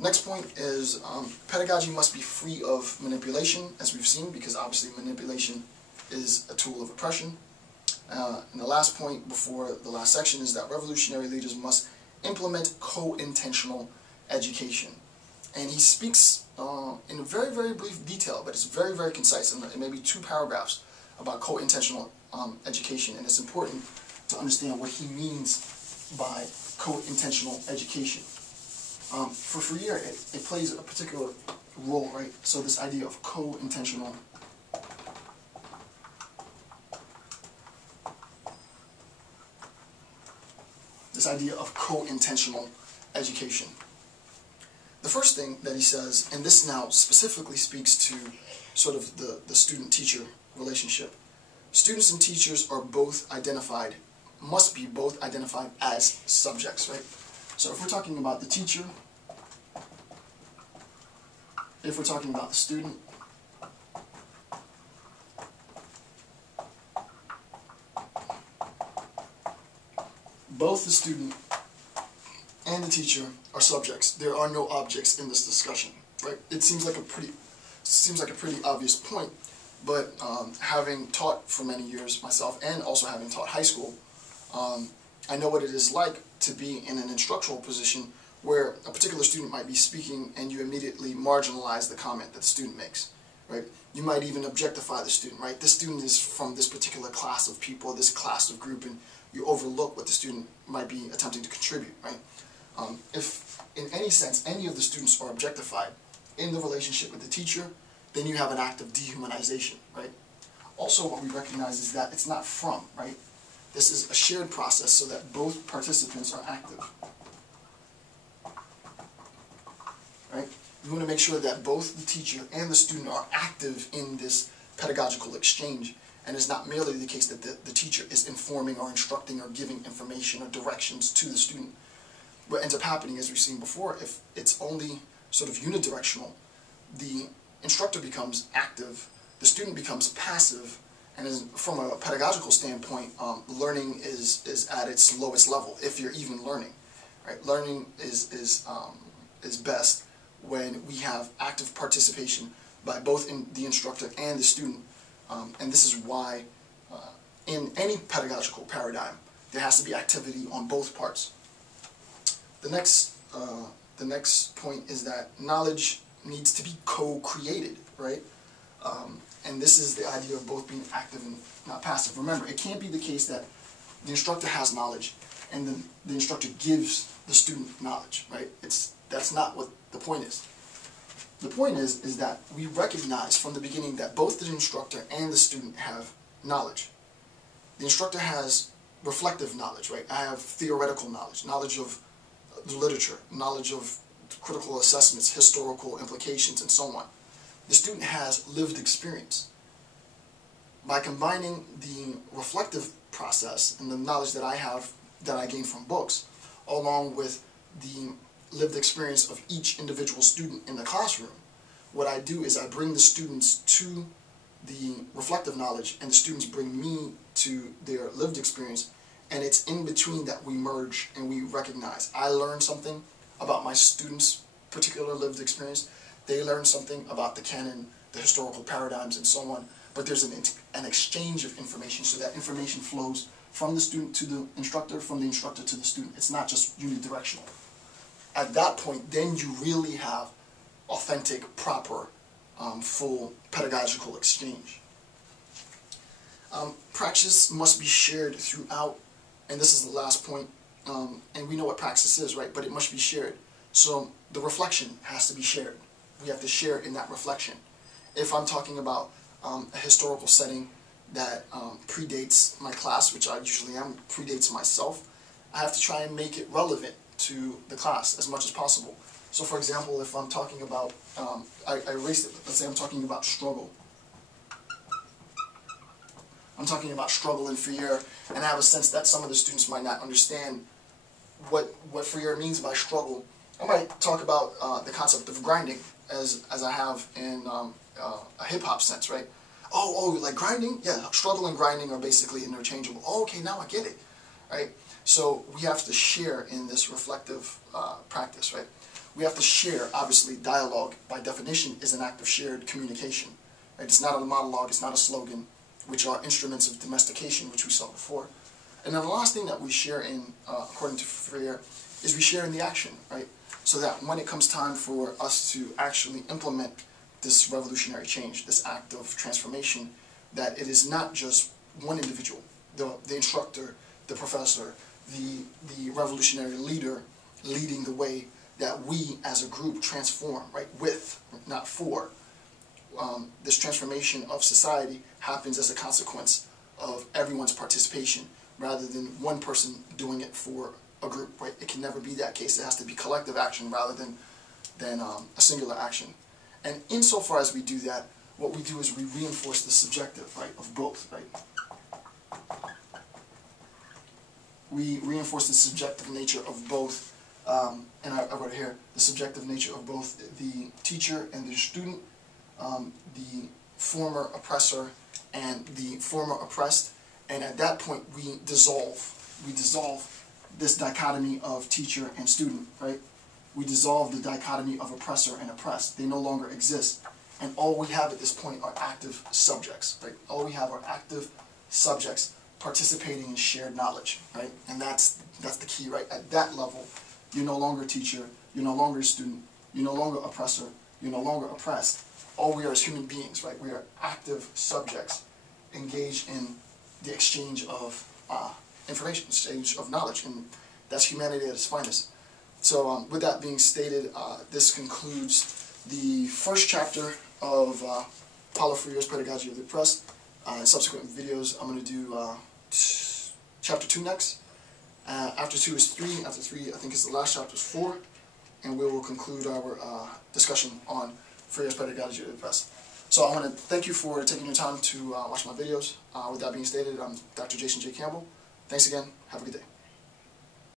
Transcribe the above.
Next point is pedagogy must be free of manipulation, as we've seen, because obviously manipulation is a tool of oppression. And the last point before the last section is that revolutionary leaders must implement co-intentional education. And he speaks in a very, very brief detail, but it's very, very concise, and it may be 2 paragraphs about co-intentional education, and it's important to understand what he means by co-intentional education. For Freire, it plays a particular role, right? So this idea of co-intentional education. The first thing that he says, and this now specifically speaks to sort of the student-teacher relationship. Students and teachers are must be both identified as subjects, right? So if we're talking about the teacher, if we're talking about the student, both the student and the teacher are subjects. There are no objects in this discussion, right? It seems like a pretty obvious point, but having taught for many years myself, and also having taught high school, I know what it is like to be in an instructional position where a particular student might be speaking and you immediately marginalize the comment that the student makes, right? You might even objectify the student, right? This student is from this particular class of people, this class of group, and you overlook what the student might be attempting to contribute, right? If in any sense any of the students are objectified in the relationship with the teacher, then you have an act of dehumanization, right? Also, what we recognize is that it's not from, right? This is a shared process so that both participants are active, right? You want to make sure that both the teacher and the student are active in this pedagogical exchange, and it's not merely the case that the teacher is informing or instructing or giving information or directions to the student. What ends up happening, as we've seen before, if it's only sort of unidirectional, the instructor becomes active, the student becomes passive, and from a pedagogical standpoint, learning is at its lowest level, if you're even learning. Right? Learning is best when we have active participation by both the instructor and the student, and this is why in any pedagogical paradigm there has to be activity on both parts. The next point is that knowledge needs to be co-created, right? And this is the idea of both being active and not passive. Remember, it can't be the case that the instructor has knowledge and then the instructor gives the student knowledge, right? That's not what the point is. The point is that we recognize from the beginning that both the instructor and the student have knowledge. The instructor has reflective knowledge, right? I have theoretical knowledge, knowledge of the literature, knowledge of critical assessments, historical implications, and so on. The student has lived experience. By combining the reflective process and the knowledge that I have, that I gain from books, along with the lived experience of each individual student in the classroom, what I do is I bring the students to the reflective knowledge and the students bring me to their lived experience, and it's in between that we merge and we recognize. I learn something about my students' particular lived experience, they learn something about the canon, the historical paradigms, and so on, but there's an exchange of information, so that information flows from the student to the instructor, from the instructor to the student. It's not just unidirectional. At that point, then you really have authentic, proper, full pedagogical exchange. Praxis must be shared throughout, and this is the last point, and we know what praxis is, right? But it must be shared. So the reflection has to be shared. We have to share in that reflection. If I'm talking about a historical setting that predates my class, which I usually am, predates myself, I have to try and make it relevant to the class as much as possible. So for example, if I'm talking about, I erased it, let's say I'm talking about struggle. I'm talking about struggle in Freire, and I have a sense that some of the students might not understand what Freire means by struggle. I might talk about the concept of grinding, as I have in a hip-hop sense, right? Oh, like grinding? Yeah, struggle and grinding are basically interchangeable. Oh, okay, now I get it, right? So we have to share in this reflective practice, right? we have to share. Obviously, dialogue, by definition, is an act of shared communication. Right? It's not a monologue, it's not a slogan, which are instruments of domestication, which we saw before. And then the last thing that we share in, according to Freire, is we share in the action, right? So that when it comes time for us to actually implement this revolutionary change, this act of transformation, that it is not just one individual, the instructor, the professor, the revolutionary leader leading the way, that we as a group transform, right, with, not for. This transformation of society happens as a consequence of everyone's participation, rather than one person doing it for a group, right? It can never be that case. It has to be collective action rather than a singular action. And insofar as we do that, what we do is we reinforce the subjective, right, of both, right? We reinforce the subjective nature of both, and I wrote it here, the subjective nature of both the teacher and the student, the former oppressor and the former oppressed, and at that point we dissolve this dichotomy of teacher and student, right? We dissolve the dichotomy of oppressor and oppressed. They no longer exist. And all we have at this point are active subjects, right? All we have are active subjects participating in shared knowledge, right? And that's the key, right? At that level, you're no longer a teacher, you're no longer a student, you're no longer oppressor, you're no longer oppressed. All we are is human beings, right? We are active subjects engaged in the exchange of information, exchange of knowledge, and that's humanity at its finest. So with that being stated, this concludes the first chapter of Paulo Freire's Pedagogy of the Oppressed. In subsequent videos, I'm going to do chapter 2 next. After 2 is 3, after 3 I think is the last chapter is 4, and we will conclude our discussion on Freire's Pedagogy of the Oppressed. So I want to thank you for taking your time to watch my videos. With that being stated, I'm Dr. Jason J. Campbell. Thanks again. Have a good day.